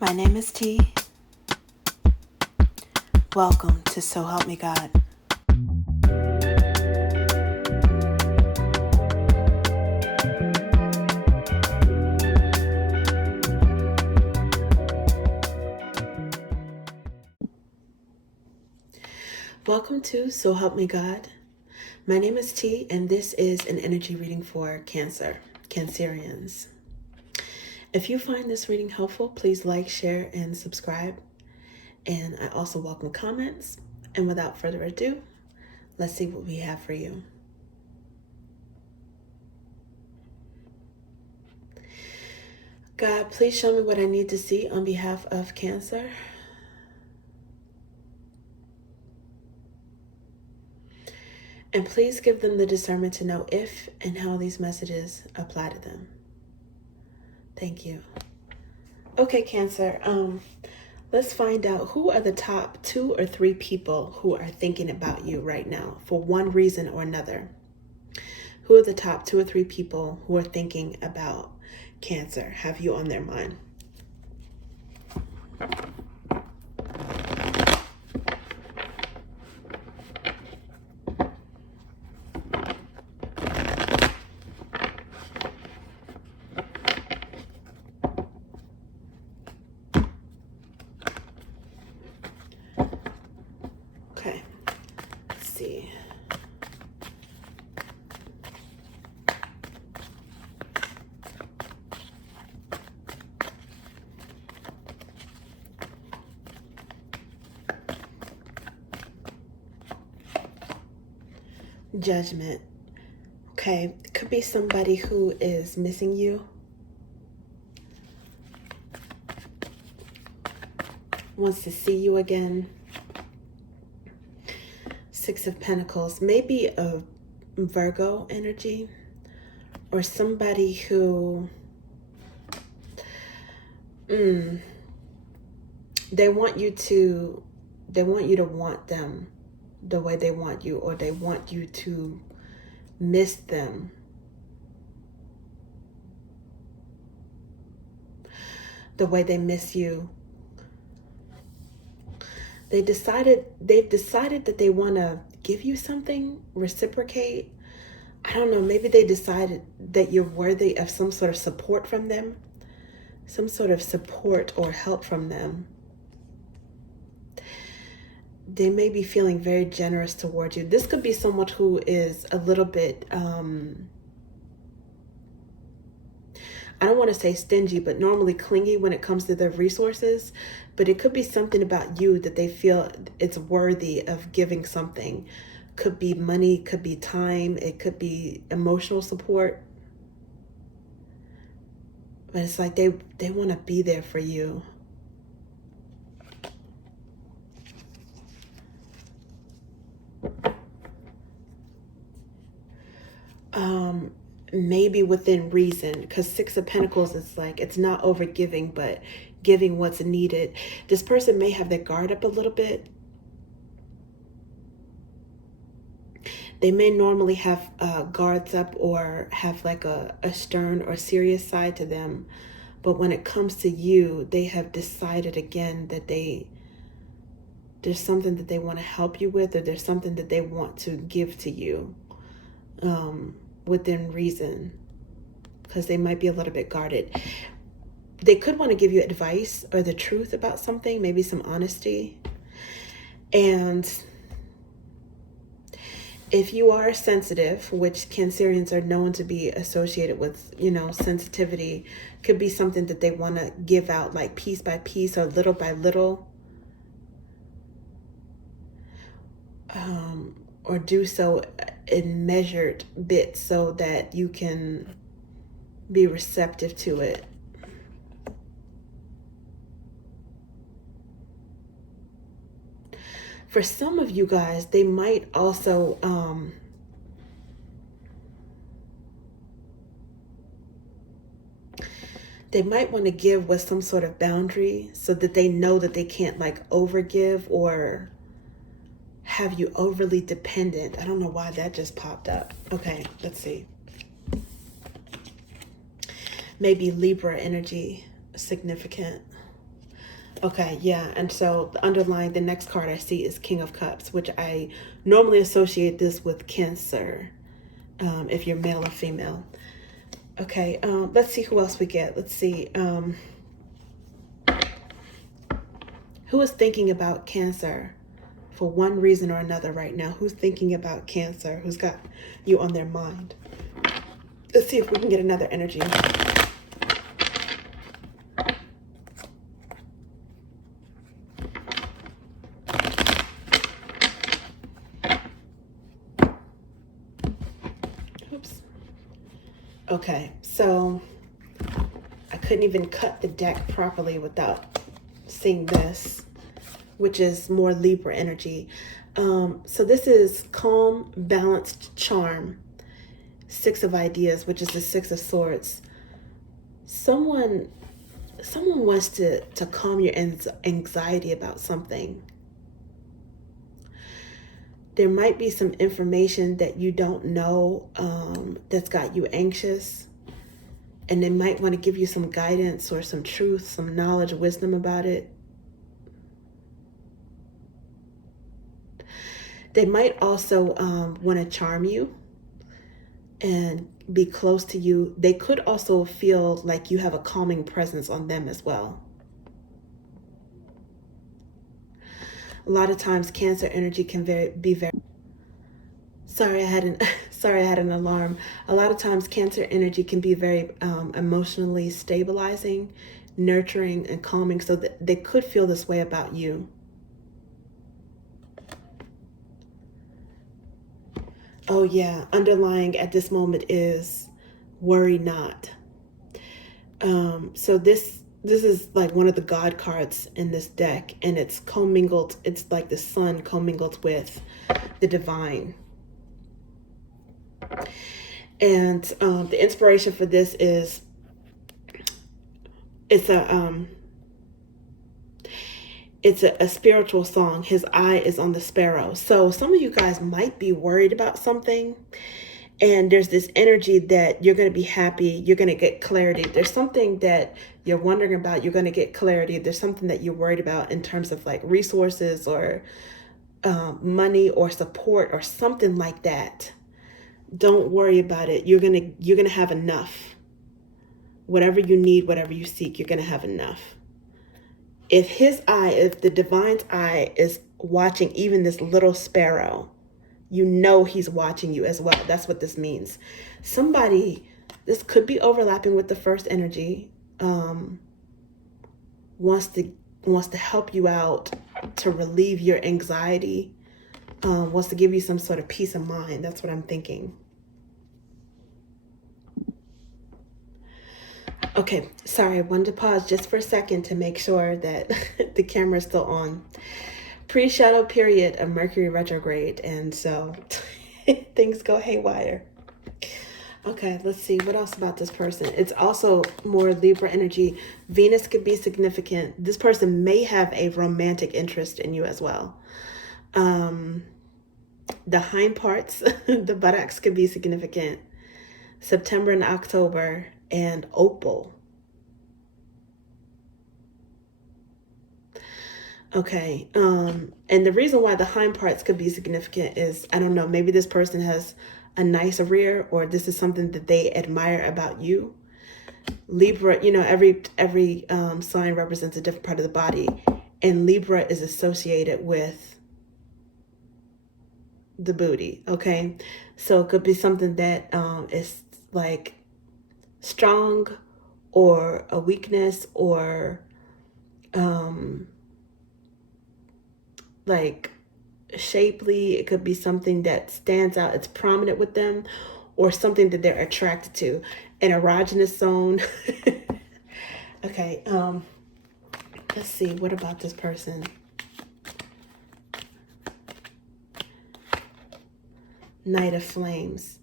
My name is T. Welcome to So Help Me God. Welcome to So Help Me God. My name is T, and this is an energy reading for Cancerians. If you find this reading helpful, please like, share, and subscribe. And I also welcome comments. And without further ado, let's see what we have for you. God, please show me what I need to see on behalf of Cancer. And please give them the discernment to know if and how these messages apply to them. Thank you. Okay, Cancer. Let's find out who are the top 2 or 3 people who are thinking about you right now for one reason or another. Who are the top 2 or 3 people who are thinking about Cancer, have you on their mind? Okay, let's see. Judgment. Okay, it could be somebody who is missing you. Wants to see you again. 6 of Pentacles, maybe a Virgo energy, or somebody who they want you to want them the way they want you, or they want you to miss them. The way they miss you. They've decided that they want to give you something, reciprocate. I don't know, maybe they decided that you're worthy of some sort of support from them, some sort of support or help from them. They may be feeling very generous towards you. This could be someone who is a little bit, I don't want to say stingy, but normally clingy when it comes to their resources. But it could be something about you that they feel it's worthy of giving something. Could be money, could be time, it could be emotional support. But it's like they want to be there for you. Maybe within reason, because 6 of Pentacles is like, it's not over giving, but giving what's needed. This person may have their guard up a little bit. They may normally have guards up or have like a stern or serious side to them. But when it comes to you, they have decided again that there's something that they want to help you with, or there's something that they want to give to you. Within reason, because they might be a little bit guarded. They could want to give you advice or the truth about something, maybe some honesty. And if you are sensitive, which Cancerians are known to be associated with, sensitivity, could be something that they want to give out like piece by piece or little by little. Or do so in measured bits so that you can be receptive to it. For some of you guys, they might also they might want to give with some sort of boundary so that they know that they can't like overgive or have you overly dependent. I don't know why that just popped up. Okay, let's see. Maybe Libra energy, significant. Okay, yeah. And so underlying the next card I see is King of Cups, which I normally associate this with Cancer, if you're male or female. Okay, let's see who else we get. Let's see. Who is thinking about Cancer for one reason or another right now? Who's thinking about Cancer? Who's got you on their mind? Let's see if we can get another energy. Oops. Okay, so I couldn't even cut the deck properly without seeing this, which is more Libra energy. So this is calm, balanced charm. Six of Ideas, which is the Six of Swords. Someone wants to calm your anxiety about something. There might be some information that you don't know that's got you anxious, and they might want to give you some guidance or some truth, some knowledge, wisdom about it. They might also want to charm you and be close to you. They could also feel like you have a calming presence on them as well. A lot of times Cancer energy can be very sorry I had an alarm. A lot of times Cancer energy can be very emotionally stabilizing, nurturing, and calming, so that they could feel this way about you. Oh yeah, underlying at this moment is worry not. So this is like one of the God cards in this deck, and it's commingled. It's like the sun commingled with the divine. And the inspiration for this is it's a spiritual song. His eye is on the sparrow. So some of you guys might be worried about something, and there's this energy that you're going to be happy. You're going to get clarity. There's something that you're wondering about. You're going to get clarity. There's something that you're worried about in terms of like resources or money or support or something like that. Don't worry about it. You're gonna have enough. Whatever you need, whatever you seek, you're gonna have enough. If the divine's eye is watching even this little sparrow, you know he's watching you as well. That's what this means. This could be overlapping with the first energy, wants to help you out, to relieve your anxiety, wants to give you some sort of peace of mind. That's what I'm thinking. Okay, sorry, I wanted to pause just for a second to make sure that the camera is still on. Pre-shadow period of Mercury retrograde, and so things go haywire. Okay, let's see what else about this person. It's also more Libra energy. Venus could be significant. This person may have a romantic interest in you as well. The hind parts, the buttocks could be significant. September and October, and opal. Okay, and the reason why the hind parts could be significant is, I don't know, maybe this person has a nice rear, or this is something that they admire about you. Libra, you know, every sign represents a different part of the body, and Libra is associated with the booty. Okay, so it could be something that is like strong, or a weakness, or like shapely. It could be something that stands out, it's prominent with them, or something that they're attracted to. An erogenous zone. Okay, let's see, what about this person? Knight of Flames.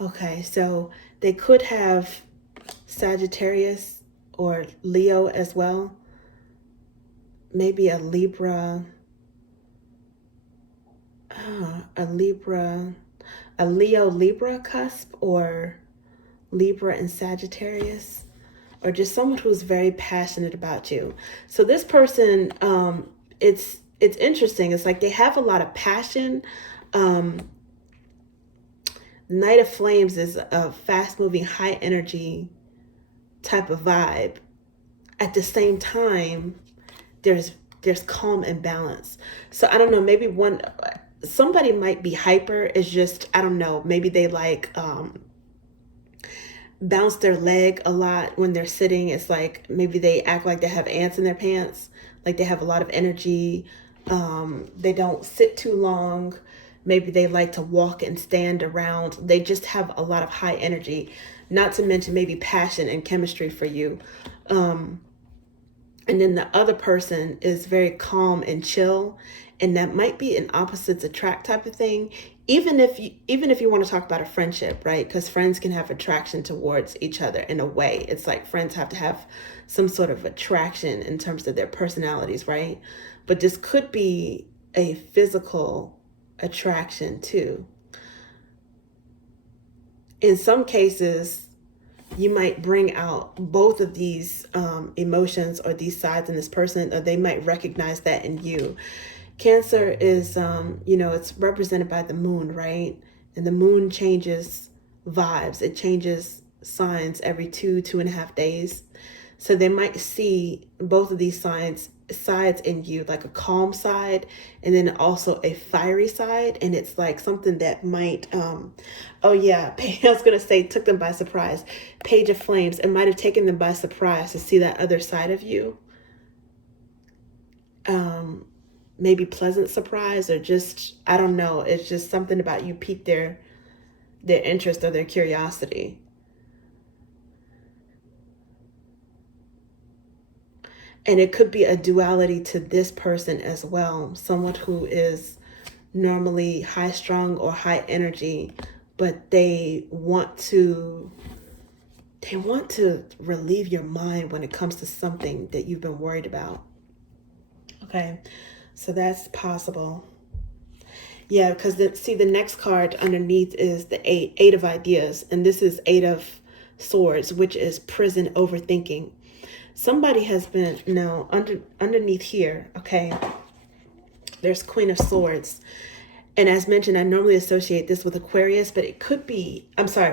Okay, so they could have Sagittarius or Leo as well. Maybe a Libra, a Leo Libra cusp, or Libra and Sagittarius, or just someone who's very passionate about you. So this person, it's interesting. It's like they have a lot of passion. Knight of Flames is a fast-moving, high-energy type of vibe. At the same time, there's calm and balance. So I don't know, maybe somebody might be hyper. It's just, I don't know, maybe they like bounce their leg a lot when they're sitting. It's like maybe they act like they have ants in their pants, like they have a lot of energy. They don't sit too long. Maybe they like to walk and stand around. They just have a lot of high energy, not to mention maybe passion and chemistry for you. And then the other person is very calm and chill, and that might be an opposites attract type of thing. Even if you want to talk about a friendship, right? Because friends can have attraction towards each other in a way. It's like friends have to have some sort of attraction in terms of their personalities, right? But this could be a physical attraction too. In some cases, you might bring out both of these emotions or these sides in this person, or they might recognize that in you. Cancer is, it's represented by the moon, right? And the moon changes vibes. It changes signs every 2.5 days. So they might see both of these sides in you, like a calm side and then also a fiery side. And it's like something that might, I was going to say took them by surprise. Page of Flames. It might have taken them by surprise to see that other side of you. Maybe pleasant surprise, or just, I don't know. It's just something about you piqued their interest or their curiosity. And it could be a duality to this person as well. Someone who is normally high strung or high energy, but they want to relieve your mind when it comes to something that you've been worried about. Okay, so that's possible. Yeah, because the next card underneath is the eight of ideas, and this is 8 of Swords, which is prison overthinking. Somebody has been, now underneath here, okay, there's Queen of Swords. And as mentioned, I normally associate this with Aquarius, but it could be,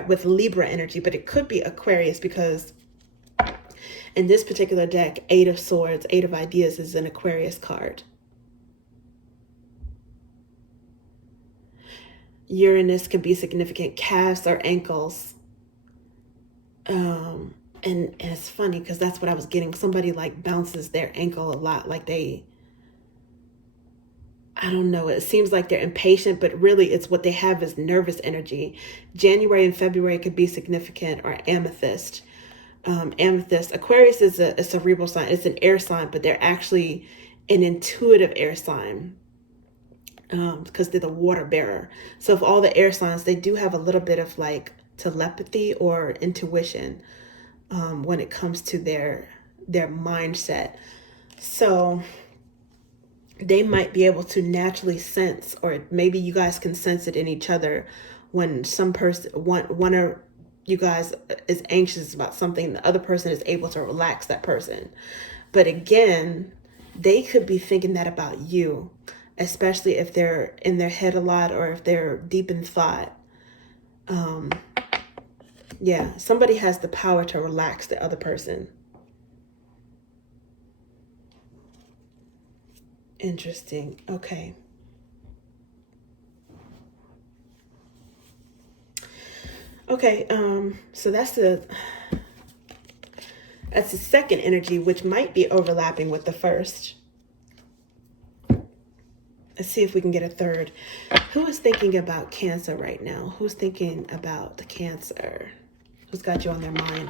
with Libra energy, but it could be Aquarius, because in this particular deck, 8 of Swords, 8 of Ideas is an Aquarius card. Uranus can be significant, calves or ankles. And it's funny because that's what I was getting. Somebody like bounces their ankle a lot, like I don't know, it seems like they're impatient, but really it's what they have is nervous energy. January and February could be significant, or amethyst. Amethyst. Aquarius is a cerebral sign. It's an air sign, but they're actually an intuitive air sign because they're the water bearer. So of all the air signs, they do have a little bit of like telepathy or intuition when it comes to their mindset. So they might be able to naturally sense, or maybe you guys can sense it in each other, when some person, one of you guys is anxious about something, the other person is able to relax that person. But again, they could be thinking that about you, especially if they're in their head a lot or if they're deep in thought. Yeah, somebody has the power to relax the other person. Interesting. Okay. Okay, so that's the second energy, which might be overlapping with the first. Let's see if we can get a third. Who is thinking about Cancer right now? Who's thinking about the Cancer? Who's got you on their mind?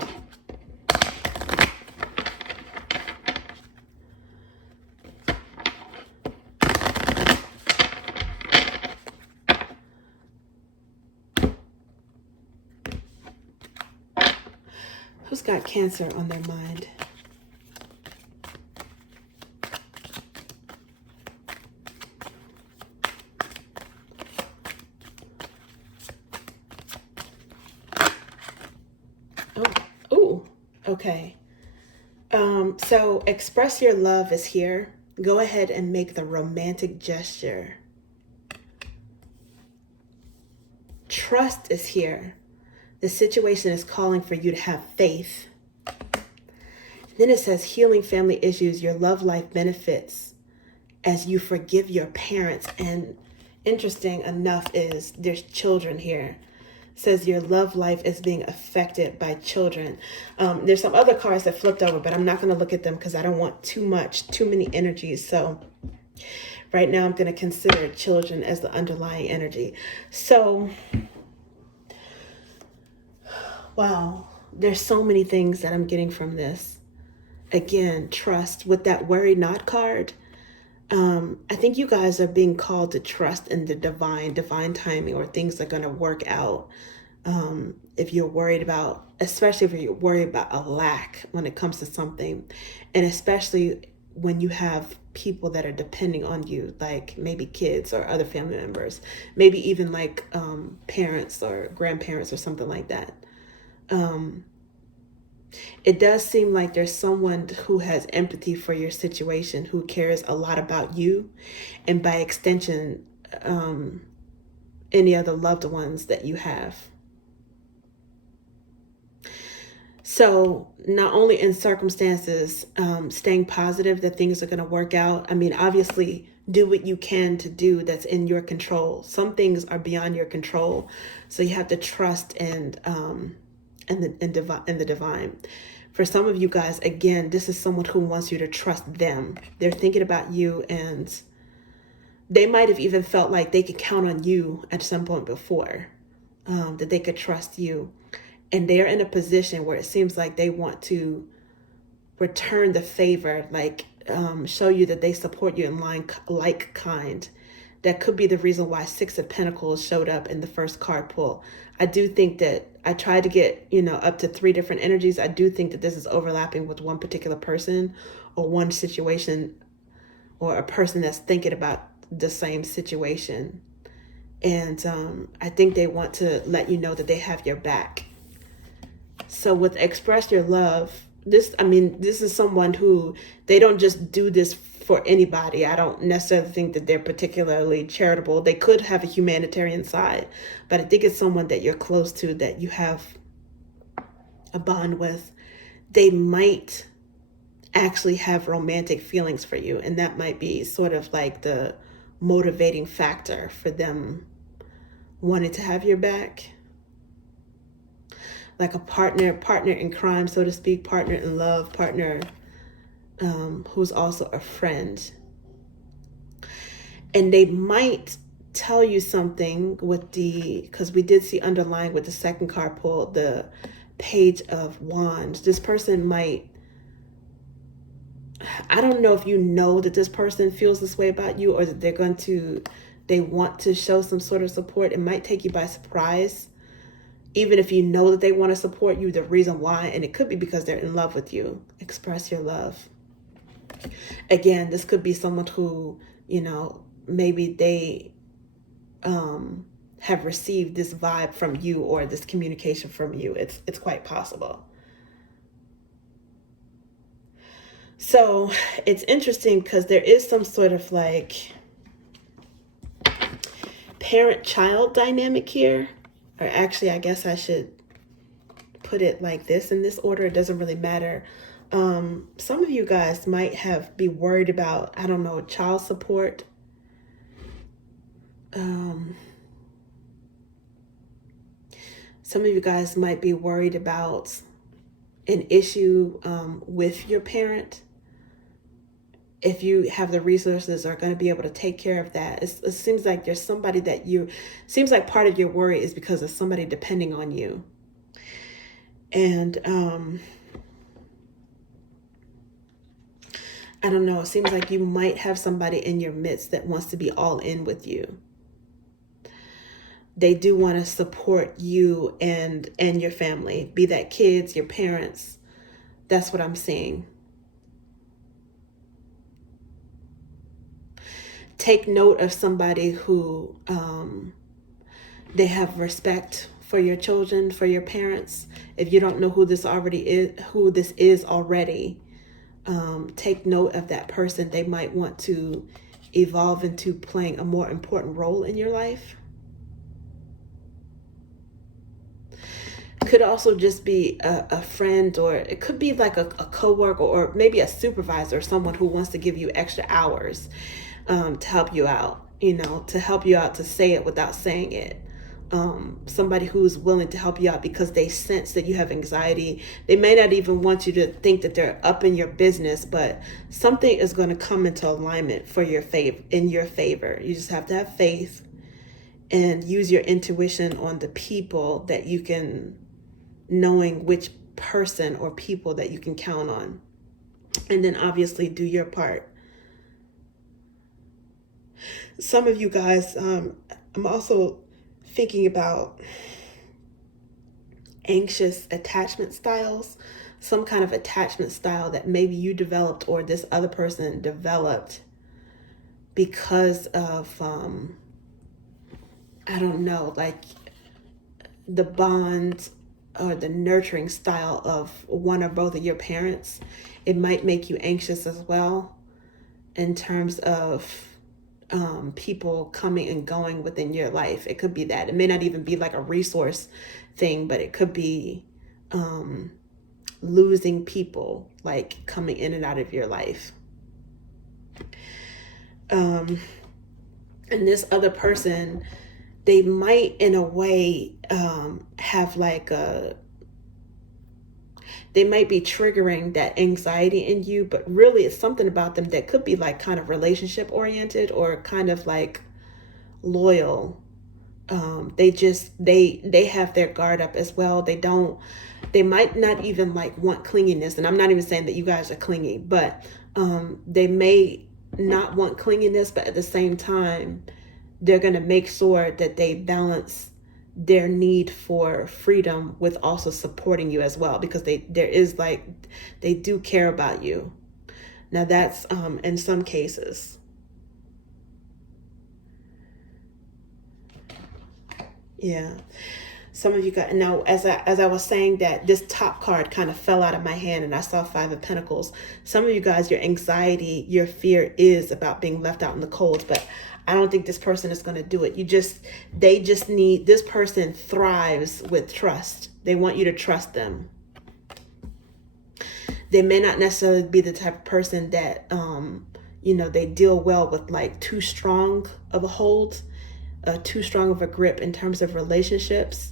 Who's got Cancer on their mind? Oh, okay. So express your love is here. Go ahead and make the romantic gesture. Trust is here. The situation is calling for you to have faith. Then it says healing family issues. Your love life benefits as you forgive your parents. And interesting enough is there's children here. It says your love life is being affected by children. There's some other cards that flipped over, but I'm not going to look at them because I don't want too many energies. So right now I'm going to consider children as the underlying energy. So, wow, there's so many things that I'm getting from this. Again, trust with that worry not card. I think you guys are being called to trust in the divine timing, or things are going to work out. If you're worried about, especially if you're worried about a lack when it comes to something, and especially when you have people that are depending on you, like maybe kids or other family members, maybe even like parents or grandparents or something like that. It does seem like there's someone who has empathy for your situation, who cares a lot about you, and by extension, any other loved ones that you have. So not only in circumstances, staying positive that things are going to work out. I mean, obviously, do what you can to do that's in your control. Some things are beyond your control, so you have to trust and the divine. For some of you guys, again, this is someone who wants you to trust them. They're thinking about you, and they might have even felt like they could count on you at some point before, that they could trust you. And they're in a position where it seems like they want to return the favor, like show you that they support you in like kind. That could be the reason why Six of Pentacles showed up in the first card pull. I do think that I tried to get, up to 3 different energies. I do think that this is overlapping with one particular person or one situation, or a person that's thinking about the same situation. And I think they want to let you know that they have your back. So with express your love, this is someone who, they don't just do this for anybody. I don't necessarily think that they're particularly charitable. They could have a humanitarian side, but I think it's someone that you're close to, that you have a bond with. They might actually have romantic feelings for you, and that might be sort of like the motivating factor for them wanting to have your back. Like a partner in crime, so to speak, partner in love, partner who's also a friend. And they might tell you something with because we did see underlying with the second card pull, the Page of Wands. This person might, I don't know if you know that this person feels this way about you, or that they want to show some sort of support. It might take you by surprise. Even if you know that they want to support you, the reason why, and it could be because they're in love with you. Express your love. Again, this could be someone who, maybe they have received this vibe from you, or this communication from you. It's quite possible. So it's interesting because there is some sort of like parent-child dynamic here. Or actually, I guess I should put it like this, in this order. It doesn't really matter. Some of you guys might be worried about, I don't know, child support. Some of you guys might be worried about an issue with your parent. If you have the resources, are going to be able to take care of that. It seems like there's somebody seems like part of your worry is because of somebody depending on you. And I don't know, it seems like you might have somebody in your midst that wants to be all in with you. They do want to support you and your family, be that kids, your parents. That's what I'm seeing. Take note of somebody who they have respect for your children, for your parents. If you don't know who this is already, take note of that person. They might want to evolve into playing a more important role in your life. Could also just be a friend, or it could be like a coworker, or maybe a supervisor, someone who wants to give you extra hours to help you out, to help you out, to say it without saying it. Somebody who's willing to help you out because they sense that you have anxiety. They may not even want you to think that they're up in your business, but something is going to come into alignment for your in your favor. You just have to have faith and use your intuition on the people that you can, knowing which person or people that you can count on. And then obviously do your part. Some of you guys, I'm also thinking about anxious attachment styles, some kind of attachment style that maybe you developed or this other person developed because of, I don't know, like the bond or the nurturing style of one or both of your parents. It might make you anxious as well in terms of people coming and going within your life. It could be that. It may not even be like a resource thing, but it could be losing people, like coming in and out of your life. And this other person, they might in a way have like they might be triggering that anxiety in you, but really it's something about them that could be like kind of relationship oriented or kind of like loyal. They have their guard up as well. They might not even like want clinginess. And I'm not even saying that you guys are clingy, but they may not want clinginess, but at the same time, they're going to make sure that they balance their need for freedom with also supporting you as well, because they do care about you. Now that's in some cases. Yeah. Some of you got, now as I was saying that, this top card kind of fell out of my hand and I saw 5 of Pentacles. Some of you guys, your anxiety, your fear is about being left out in the cold, but I don't think this person is going to do it. They just need, this person thrives with trust. They want you to trust them. They may not necessarily be the type of person that, they deal well with like too strong of a hold, too strong of a grip in terms of relationships,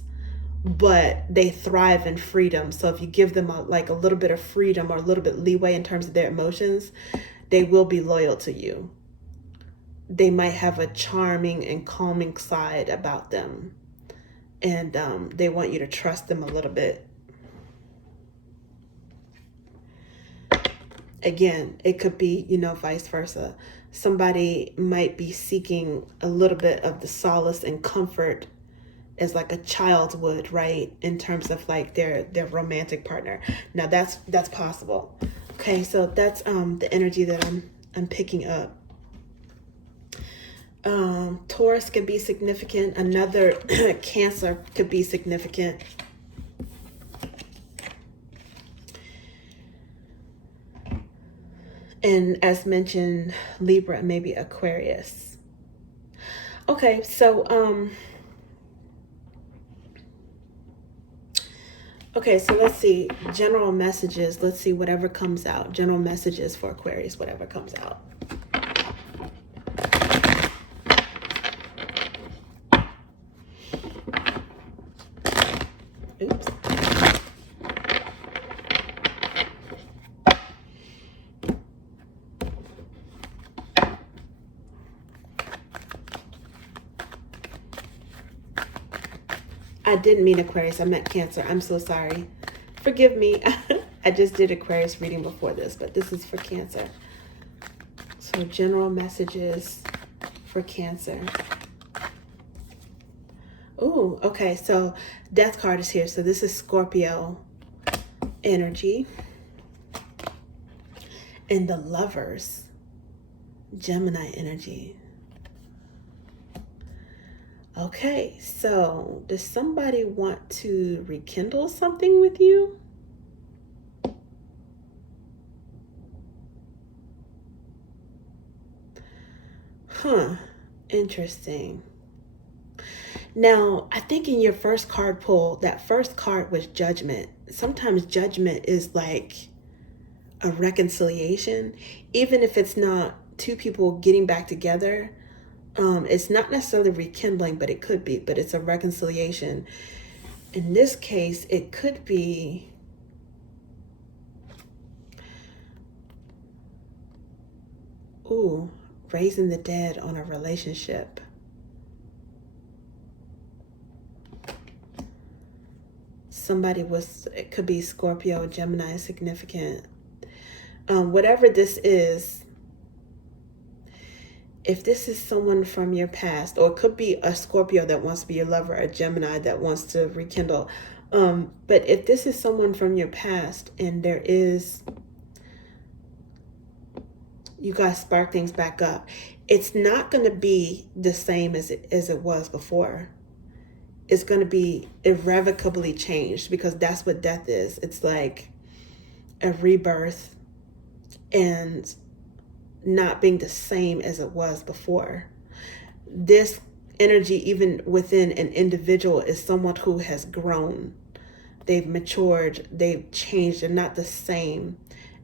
but they thrive in freedom. So if you give them a little bit of freedom or a little bit leeway in terms of their emotions, they will be loyal to you. They might have a charming and calming side about them, and they want you to trust them a little bit. Again, it could be, vice versa. Somebody might be seeking a little bit of the solace and comfort as like a child would, right? In terms of like their romantic partner. Now that's possible. Okay, so that's the energy that I'm picking up. Taurus could be significant. Another Cancer could be significant. And as mentioned, Libra, maybe Aquarius. Okay, so let's see. General messages. Let's see whatever comes out. General messages for Aquarius, whatever comes out. Oops. I didn't mean Aquarius. I meant Cancer. I'm so sorry. Forgive me. I just did Aquarius reading before this, but this is for Cancer. So general messages for Cancer. Oh, okay. So Death card is here. So this is Scorpio energy. And the Lovers, Gemini energy. Okay, so does somebody want to rekindle something with you? Huh. Interesting. Now, I think in your first card pull, that first card was judgment. Sometimes judgment is like a reconciliation, even if it's not two people getting back together. It's not necessarily rekindling, but it could be, but it's a reconciliation. In this case, it could be raising the dead on a relationship. Somebody was, it could be Scorpio, Gemini, significant. Whatever this is, if this is someone from your past, or it could be a Scorpio that wants to be your lover, a Gemini that wants to rekindle. But if this is someone from your past and there is, you guys spark things back up, it's not going to be the same as it was before. It's going to be irrevocably changed, because that's what death is. It's like a rebirth and not being the same as it was before. This energy, even within an individual, is someone who has grown. They've matured, they've changed, they're not the same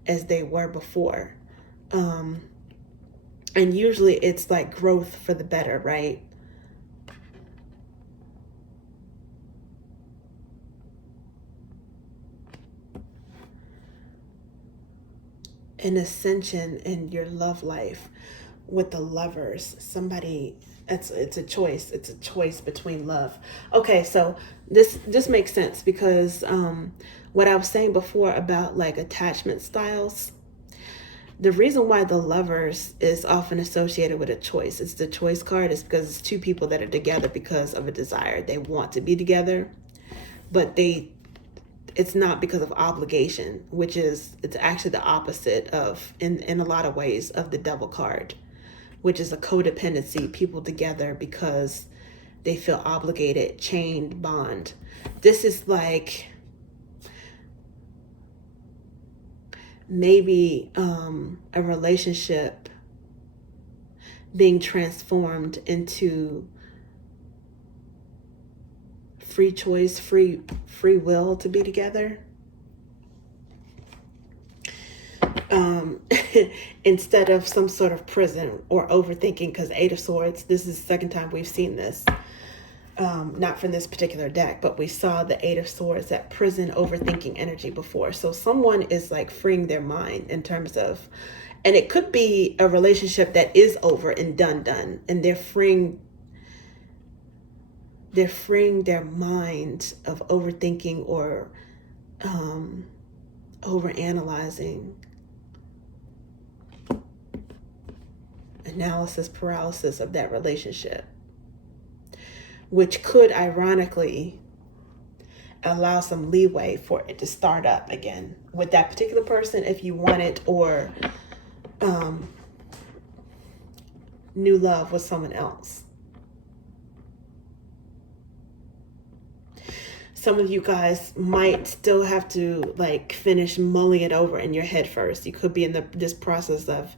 as they were before. And usually it's like growth for the better, right? An ascension in your love life with the lovers. Somebody, it's a choice. It's a choice between love. Okay, so this makes sense, because what I was saying before about like attachment styles, the reason why the lovers is often associated with a choice, it's the choice card, is because it's two people that are together because of a desire. They want to be together, but it's not because of obligation, which is, it's actually the opposite of, in a lot of ways, of the Devil card, which is a codependency, people together because they feel obligated, chained, bond. This is like maybe a relationship being transformed into free choice, free will to be together. Instead of some sort of prison or overthinking, because Eight of Swords, this is the second time we've seen this. Not from this particular deck, but we saw the Eight of Swords, that prison overthinking energy before. So someone is like freeing their mind in terms of, and it could be a relationship that is over and done, and they're freeing their mind of overthinking or overanalyzing, analysis paralysis of that relationship, which could ironically allow some leeway for it to start up again with that particular person if you want it, or new love with someone else. Some of you guys might still have to like finish mulling it over in your head first. You could be in this process of,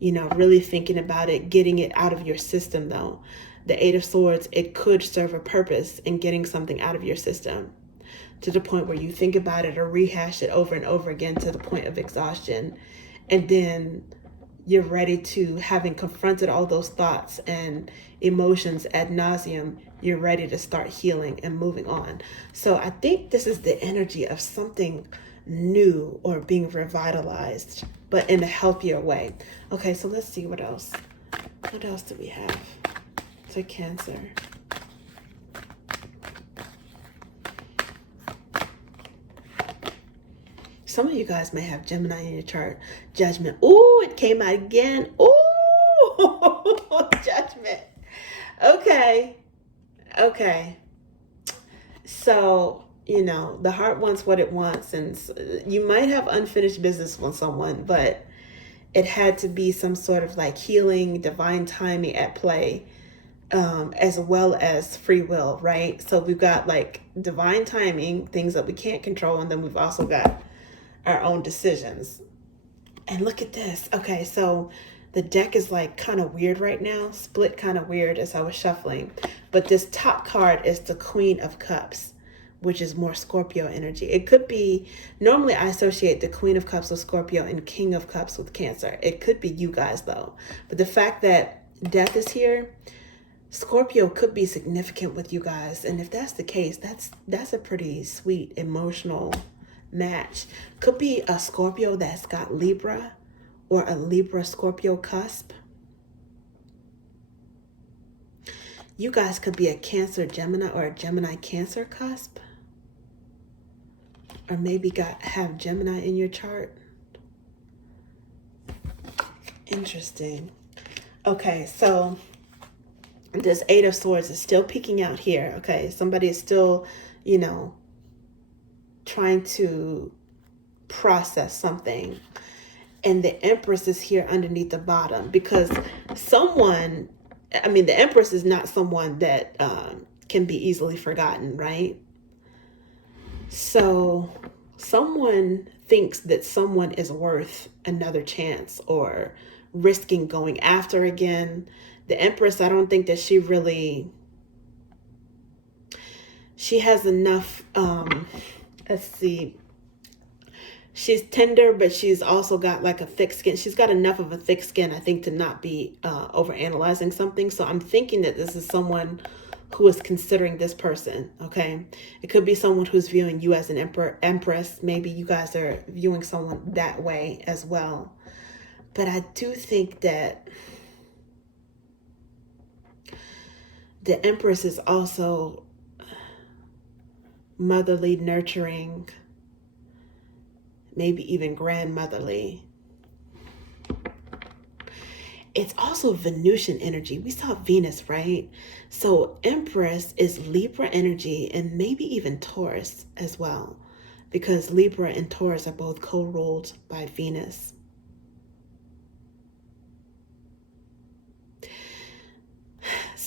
really thinking about it, getting it out of your system though. The Eight of Swords, it could serve a purpose in getting something out of your system to the point where you think about it or rehash it over and over again to the point of exhaustion. And then you're ready to, having confronted all those thoughts and emotions ad nauseum, you're ready to start healing and moving on. So I think this is the energy of something new or being revitalized, but in a healthier way. Okay, so let's see what else. What else do we have? To Cancer. Some of you guys may have Gemini in your chart. Judgment. Ooh, it came out again. Ooh, Judgment. Okay. So, the heart wants what it wants, and you might have unfinished business with someone, but it had to be some sort of like healing, divine timing at play. As well as free will, right? So we've got like divine timing, things that we can't control, and then we've also got our own decisions. And look at this. Okay, so The deck is like kind of weird right now, split kind of weird as I was shuffling. But this top card is the Queen of Cups, which is more Scorpio energy. It could be, normally I associate the Queen of Cups with Scorpio and King of Cups with Cancer. It could be you guys though. But the fact that Death is here, Scorpio could be significant with you guys. And if that's the case, that's a pretty sweet emotional match. Could be a Scorpio that's got Libra or a Libra Scorpio cusp. You guys could be a Cancer Gemini or a Gemini Cancer cusp. Or maybe have Gemini in your chart. Interesting. Okay, so this Eight of Swords is still peeking out here. Okay, somebody is still, you know, trying to process something. And the Empress is here underneath the bottom because someone, I mean, the Empress is not someone that can be easily forgotten, right? So someone thinks that someone is worth another chance or risking going after again. The Empress, I don't think that she has enough, let's see, she's tender, but she's also got like a thick skin. She's got enough of a thick skin, I think, to not be overanalyzing something. So I'm thinking that this is someone who is considering this person, okay? It could be someone who's viewing you as an empress. Maybe you guys are viewing someone that way as well. But I do think that the Empress is also motherly, nurturing, maybe even grandmotherly. It's also Venusian energy. We saw Venus, right? So Empress is Libra energy and maybe even Taurus as well, because Libra and Taurus are both co-ruled by Venus.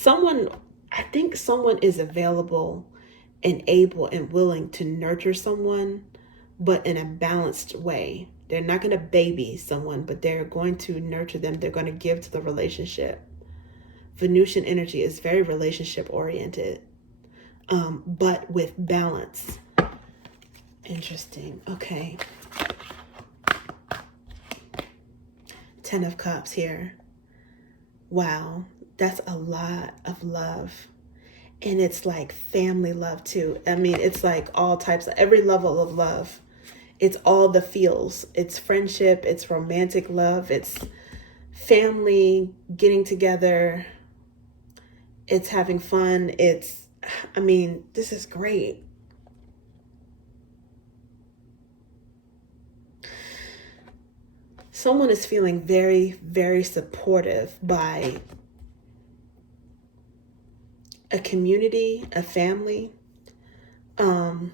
I think someone is available and able and willing to nurture someone, but in a balanced way. They're not going to baby someone, but they're going to nurture them. They're going to give to the relationship. Venusian energy is very relationship oriented, but with balance. Interesting. Okay. 10 of Cups here. Wow. That's a lot of love. And it's like family love too. I mean, it's like all types of, every level of love. It's all the feels. It's friendship. It's romantic love. It's family getting together. It's having fun. I mean, this is great. Someone is feeling very, very supportive by a community, a family, or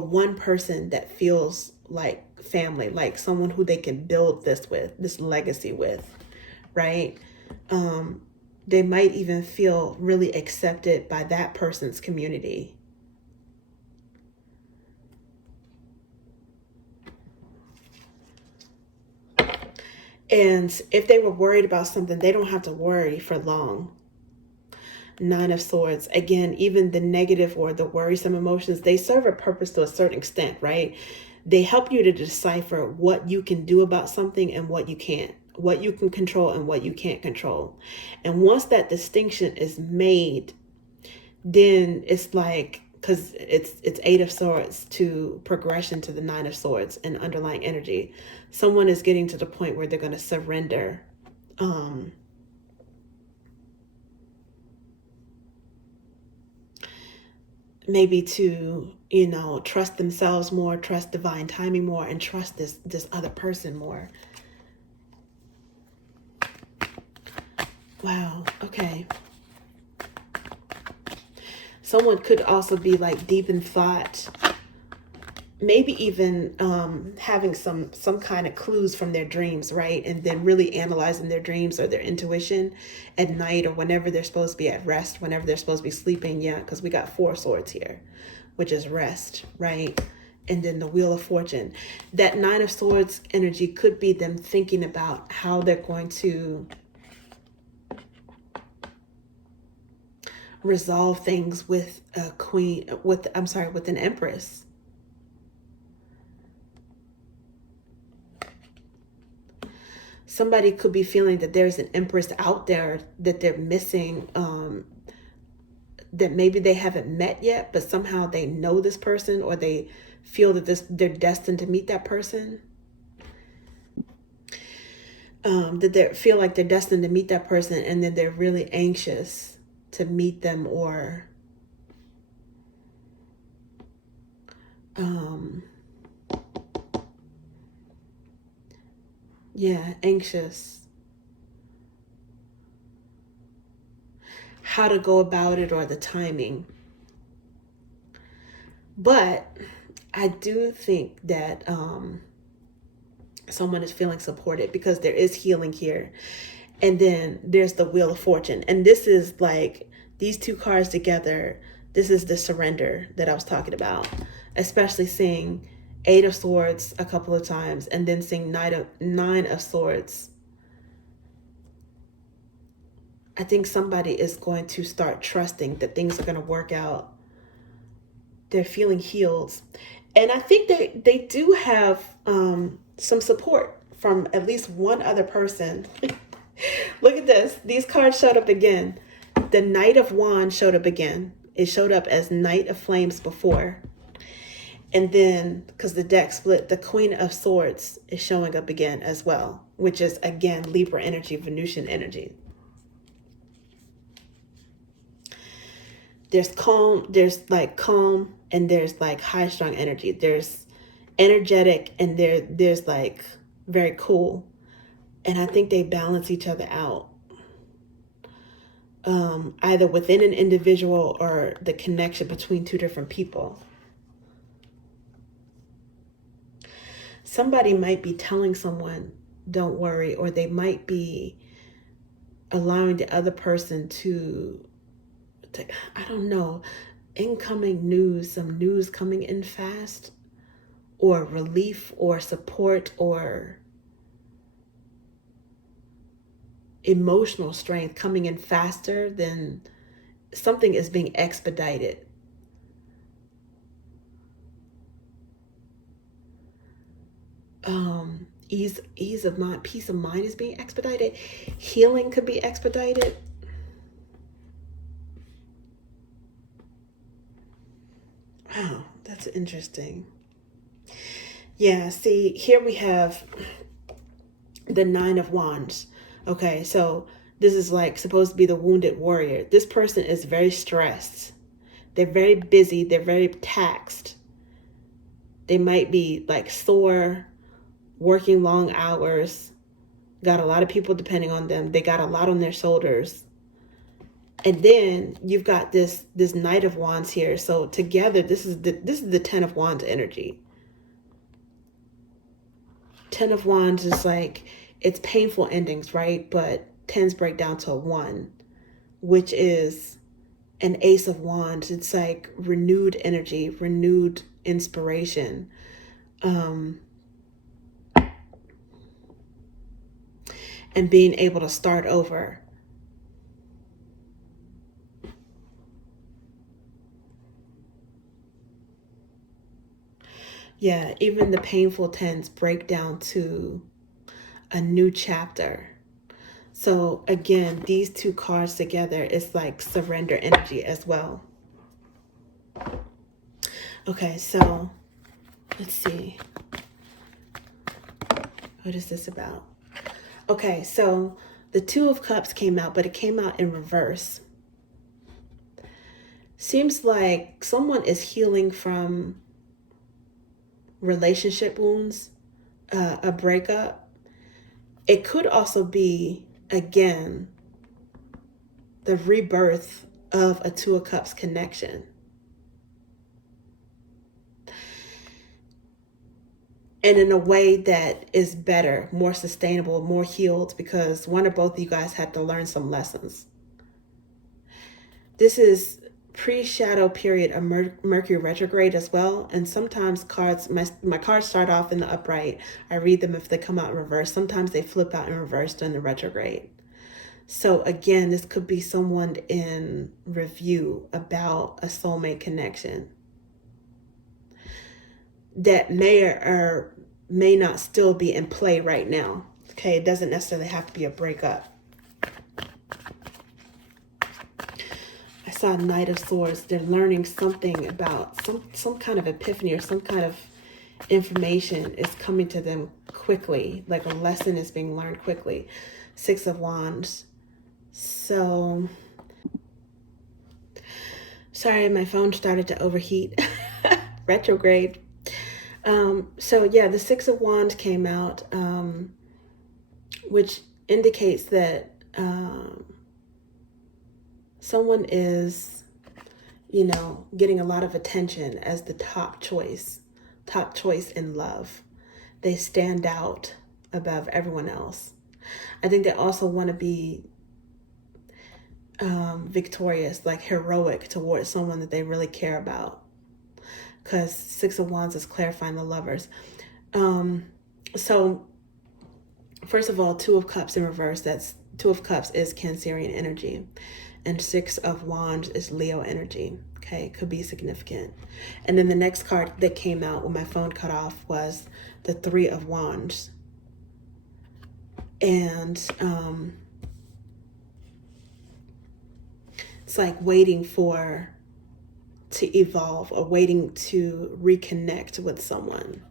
one person that feels like family, like someone who they can build this legacy with, right? They might even feel really accepted by that person's community. And if they were worried about something, they don't have to worry for long. 9 of Swords. Again, even the negative or the worrisome emotions, they serve a purpose to a certain extent, right? They help you to decipher what you can do about something and what you can't, what you can control and what you can't control. And once that distinction is made, then it's like, because it's 8 of Swords to progression to the 9 of Swords and underlying energy. Someone is getting to the point where they're going to surrender. Maybe to, trust themselves more, trust divine timing more, and trust this other person more. Wow. Okay. Someone could also be like deep in thought, maybe even having some kind of clues from their dreams, right? And then really analyzing their dreams or their intuition at night or whenever they're supposed to be at rest, whenever they're supposed to be sleeping. Yeah, because we got 4 swords here, which is rest, right? and then the Wheel of Fortune. That Nine of Swords energy could be them thinking about how they're going to resolve things with a queen, with an empress. Somebody could be feeling that there's an empress out there that they're missing, that maybe they haven't met yet, but somehow they know this person, or they feel that they're destined to meet that person. That they feel like they're destined to meet that person, and then they're really anxious to meet them, or anxious how to go about it, or the timing. But I do think that someone is feeling supported, because there is healing here. And then there's the Wheel of Fortune. And this is like, these two cards together, this is the surrender that I was talking about. Especially seeing Eight of Swords a couple of times, and then seeing Nine of Swords. I think somebody is going to start trusting that things are going to work out. They're feeling healed. And I think they do have some support from at least one other person. Look at this. These cards showed up again. The Knight of Wands showed up again. It showed up as Knight of Flames before. And then, because the deck split, the Queen of Swords is showing up again as well, which is, again, Libra energy, Venusian energy. There's calm, and there's like high strung energy. There's energetic, and there's like very cool. And I think they balance each other out. Either within an individual, or the connection between two different people. Somebody might be telling someone, don't worry, or they might be allowing the other person to I don't know, incoming news, some news coming in fast, or relief, or support, or emotional strength coming in faster than something is being expedited. Ease of mind, peace of mind is being expedited. Healing could be expedited. Wow, that's interesting. Yeah, see, here we have the Nine of Wands. Okay, so this is like supposed to be the wounded warrior. This person is very stressed. They're very busy. They're very taxed. They might be like sore, working long hours, got a lot of people depending on them. They got a lot on their shoulders. And then you've got this Knight of Wands here. So together, this is the Ten of Wands energy. Ten of Wands is like, it's painful endings, right? But tens break down to a 1, which is an Ace of Wands. It's like renewed energy, renewed inspiration. And being able to start over. Yeah, even the painful tens break down to a new chapter. So again, these two cards together is like surrender energy as well. Okay, so let's see. What is this about? Okay, so the Two of Cups came out, but it came out in reverse. Seems like someone is healing from relationship wounds, a breakup. It could also be, again, the rebirth of a Two of Cups connection. And in a way that is better, more sustainable, more healed, because one or both of you guys had to learn some lessons. This is pre-shadow period of Mercury retrograde as well. And sometimes cards, my cards start off in the upright. I read them if they come out in reverse. Sometimes they flip out in reverse during the retrograde. So again, this could be someone in review about a soulmate connection that may or may not still be in play right now. Okay, it doesn't necessarily have to be a breakup. I saw Knight of Swords. They're learning something about some kind of epiphany, or some kind of information is coming to them quickly, like a lesson is being learned quickly. Six of Wands. So, sorry, my phone started to overheat. Retrograde. So yeah, the Six of Wands came out, which indicates that someone is, you know, getting a lot of attention as the top choice in love. They stand out above everyone else. I think they also want to be victorious, like heroic towards someone that they really care about. Because Six of Wands is clarifying the lovers. So first of all, Two of Cups in reverse. That's Two of Cups is Cancerian energy, and Six of Wands is Leo energy. Okay, could be significant. And then the next card that came out when my phone cut off was the Three of Wands. And it's like waiting to evolve, or waiting to reconnect with someone.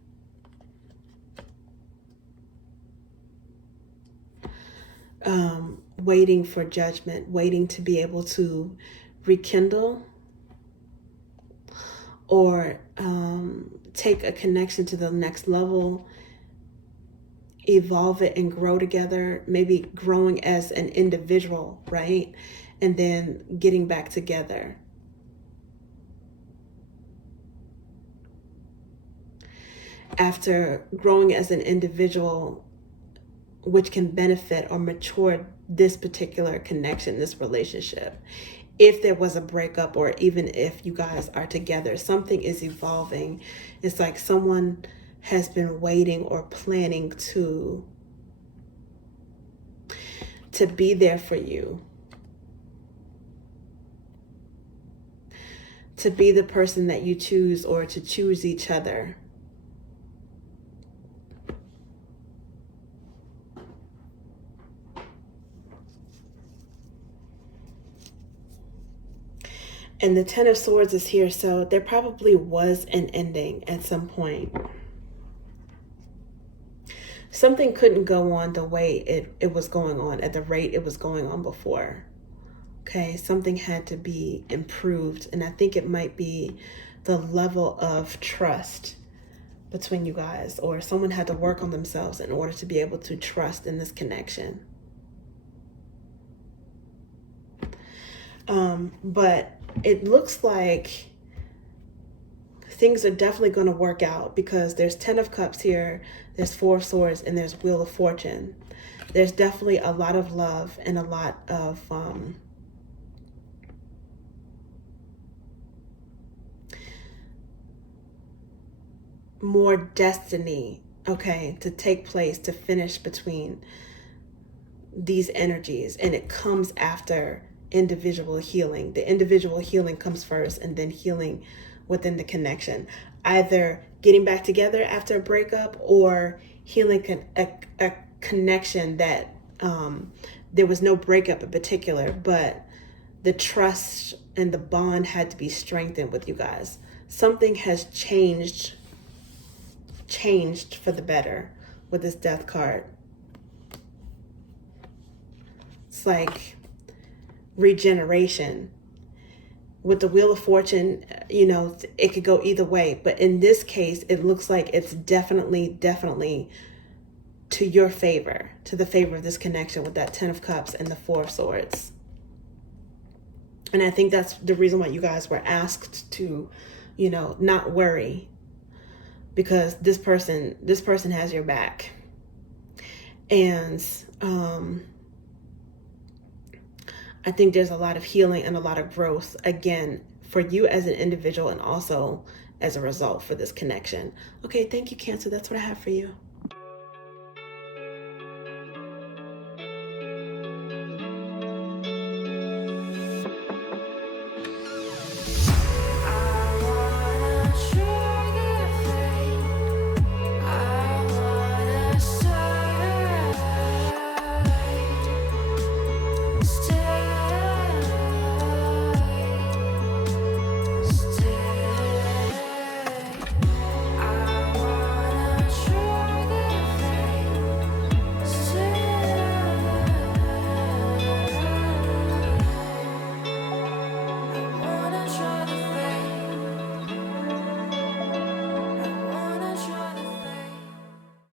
Waiting for judgment, waiting to be able to rekindle or take a connection to the next level, evolve it and grow together, maybe growing as an individual, right? And then getting back together. After growing as an individual, which can benefit or mature this particular connection, this relationship. If there was a breakup, or even if you guys are together, something is evolving. It's like someone has been waiting or planning to be there for you, to be the person that you choose, or to choose each other. And the Ten of Swords is here, so there probably was an ending at some point. Something couldn't go on the way it was going on, at the rate it was going on before. Okay, something had to be improved, and I think it might be the level of trust between you guys, or someone had to work on themselves in order to be able to trust in this connection. But it looks like things are definitely going to work out, because there's 10 of Cups here, there's 4 of Swords, and there's Wheel of Fortune. There's definitely a lot of love and a lot of more destiny, okay, to take place, to finish between these energies. And it comes after individual healing. The individual healing comes first, and then healing within the connection. Either getting back together after a breakup, or healing a connection that there was no breakup in particular, but the trust and the bond had to be strengthened with you guys. Something has changed for the better with this Death card. It's like regeneration. With the Wheel of Fortune, you know, it could go either way, but in this case, it looks like it's definitely to your favor, to the favor of this connection, with that 10 of Cups and the 4 of Swords. And I think that's the reason why you guys were asked to, you know, not worry, because this person has your back. And I think there's a lot of healing and a lot of growth, again, for you as an individual and also as a result for this connection. Okay, thank you, Cancer. That's what I have for you.